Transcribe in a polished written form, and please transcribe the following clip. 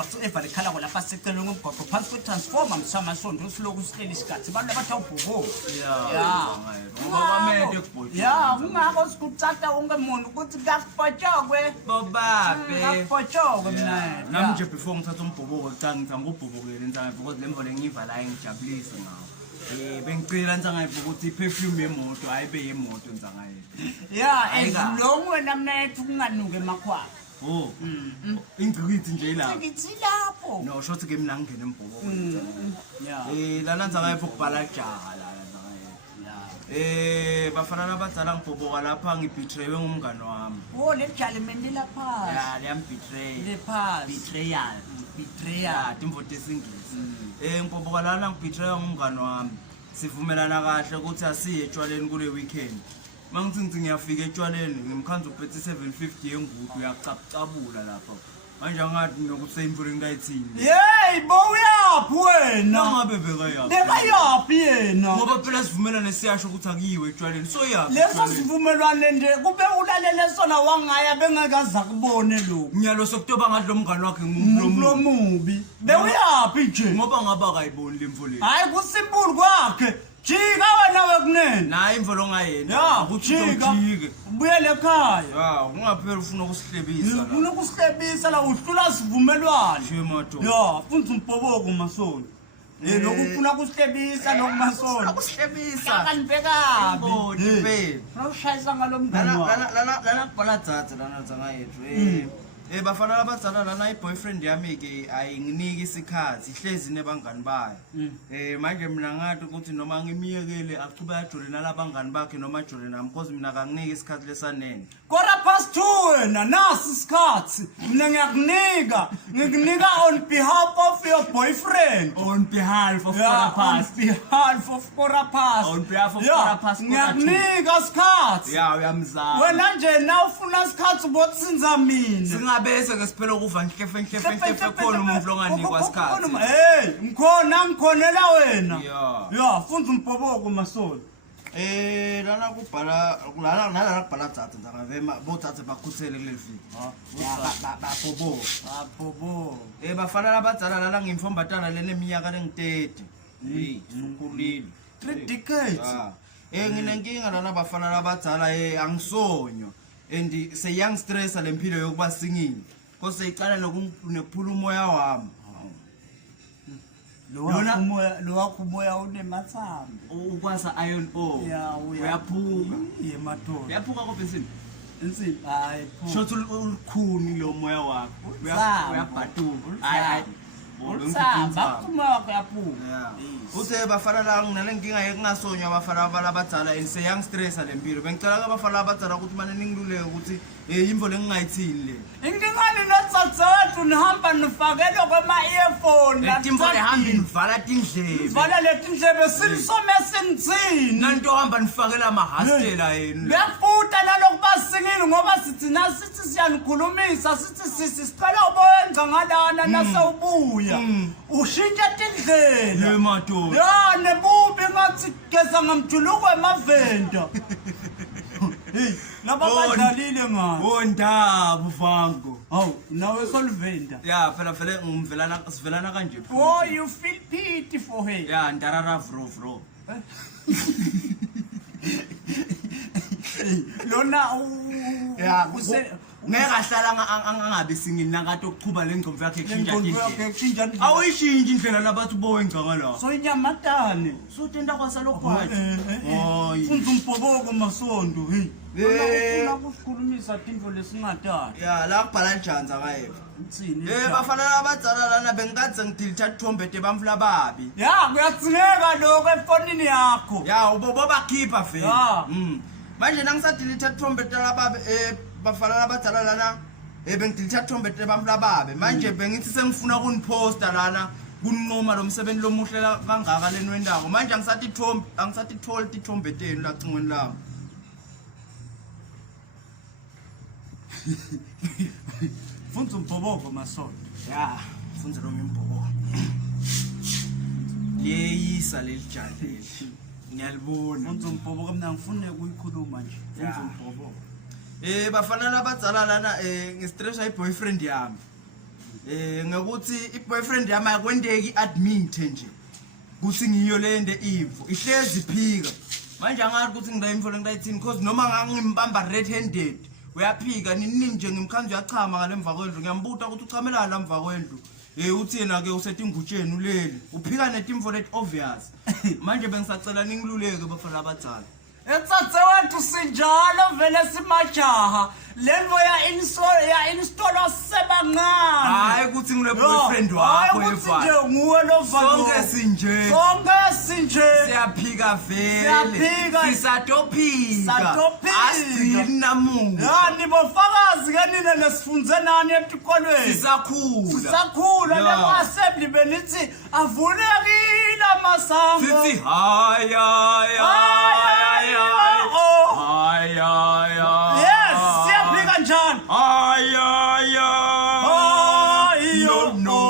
whatsoever likhala lapha secelwe ngomgoqo phansi kwe-transformer msamasondo usiloku sihleli isikhathi bantu abathi awubhubo ya kungako sikucata wonke muntu ukuthi kakupotshokwe kakupotshokwe mna nami nje before ngithatha umbhoboko ngicanga ngubhobokele ntsanga because le mvole ngiva la ngijabulise ngawo bengicela ntsanga ukuthi iperfume yemoto ayibe yemoto ntsanga ezilongu wena mna ethi kunganuke emakhwapha ingqikithi nje lapho ngithi lapho no shothi ke mina ngingena embhoboko lana ntsanga ukubhala jaha la bafana nabadala ngibhoboka lapha ngibetrewe ngumngane wami le jalimende lapha betrayal imvoto esingisi ngibhoboka lana ngibetrewe ngumngane wami sivumelana kahle ukuthi asiye etshwaleni kule weekend mangithi ngiyafika etshwaleni ngimkhanza uphethe 750 yengudu uyacabula lapha manje ngathi ngokuthi imvula ngayithini bo uyaphi wena ngabe bekayaphi bekayaphi yena ngoba phela sivumelane siyasho ukuthi akiyiwe etshwaleni so yaphi leso sivumelwane nje kube ulalele sona wangaya bengakaza kubone lo nyalo sokutoba ngathi lo mngane wakhe ngumlomubi bewuyaphi nje ngoba ngaba kayiboni le mvula hayi kusimpulu kwakhe jika wena wekunene nayi imvolo ngayena ukujika ubuyele ekhaya ungaphela ufuna ukusihlebisa la uhlula sivumelwane shemato funza umbhoboko masolo lokhu ufuna ukusihlebisa nokumasolo ukusihlebisa kanibekabi ushayisa ngalomngane lana kubhala dzadze lana dzangayethu bafana labadzala lana i-boyfriend yami ke ayinginiki isikhathi ihlezi nebangani bayo manje mina ngathi ukuthi noma ngimiyekele achube ajole nalabangani bakhe noma ajole nami because mina kanginiki isikhathi lesanene 2:15 wena nasi isikhathi mina ngikunika on behalf of your boyfriend on behalf of Korapast ngikunika isikhathi uyamzama wena nje na ufuna isikhathi ubotsinza mina bese ke siphela ukuva nhlefe khona umuntu longanikwa isikhathi ngikhonela wena funza umbhoboko masolo lana kubhala nalana kubhala dzadze ndangavema bodzadze bakhuthele kuleli viki babhobo bafana labadzala lana ngimfombatana leneminyaka lengi-30 sukhulile 3 decades nginenkinga lana bafana labadzala angisonywa and seyangistressa lempilo yokuba singini because seyicala nokuphula umoya wami lo wakho umoya unemathambo ukwasa iron uyaphuma uyaphuka kopensini insini hayi shothi ulukhuni lo moya wakho uyabhatuka ulusamba uma wakho yaphuma uthe bafana la nginale nkinga yekungasonywa abafana abalabadzala and seyangistressa lempilo bengicela abafana abadzala ukuthi manje ningiluleke ukuthi imvo lengingayithini le ingingani notsatsethu nihamba nifakelo kwema-earphone letimvo lehambi nivala tindlebe vala letindlebe sinisome singithini nanto hamba nifakela amahastela yenu befuta nalokuba singini ngoba sithina sithi siyanikhulumisa sithi sicela uboyenza ngalana nasewubuya ushintshe tindlela nebubi ngathi geza ngamjuluko emavenda nababadlalile ngayo Ndaba uvango nawe solvenda phela sivelana kanje you feel pity for her ndarara vro lona ngeke ahlala angabe singini nakathi okuchuba lengcomvu yakhe kushintsha awuyishintsha indlela nabathi bowenza ngala so inyamatane so tenda kwasalokwathi funza umbhoboko masondo ufuna kusikhulumisa tintfo lesingatani la kubhala njanza ngayeva bafana labadzala lana bengikadze ngidilitha tithombe tebamfula babi kuyadzingeka lokho efonini yakho bobakhipha vele manje nangisadilitha tithombe telababi bafana labadzala lana bengidilitha tithombe tebamfula babi manje bengithi sengifuna kuniposta lana kuninqoma lo msebenzi lomuhle kangaka leni wendako manje angisatitholi tithombe tenu lacingweni lami funza umbhoboko masolo funza lo mbhoboko liyeyisa leli jali ngiyalibona funza umbhoboko mina ngifune ukuyikhuluma nje funza umbhoboko bafana labadzala lana ngistressa i-boyfriend yami Ngokuthi i-boyfriend yami akwendeki admit nje kuthi ngiyo lende imvu ihlezi phika manje angazi ukuthi ngidayimfo lengidayithini because noma ngangimbamba red handed uyaphika nini nje ngimkhanzi uyachama ngalemva kwendlu ngiyambuta ukuthi uchamela lamva kwendlu uthi yena ke usethi ingutsheni uleli uphika netimfo let obvious manje bengisacela ningiluleke bafana abadala Etsatse sinjalo vele simajaha lemvo ya install sebangana hayi ukuthi ngile boyfriend wakho nje nguwe lovalo sonke sinje siyaphika vele sisatophika asinamuntu nibofakazi kanina nesifunze nani etikolweni sisakhula lemasebli benithi avulekile amasango sithi haya yes siyaphika njani no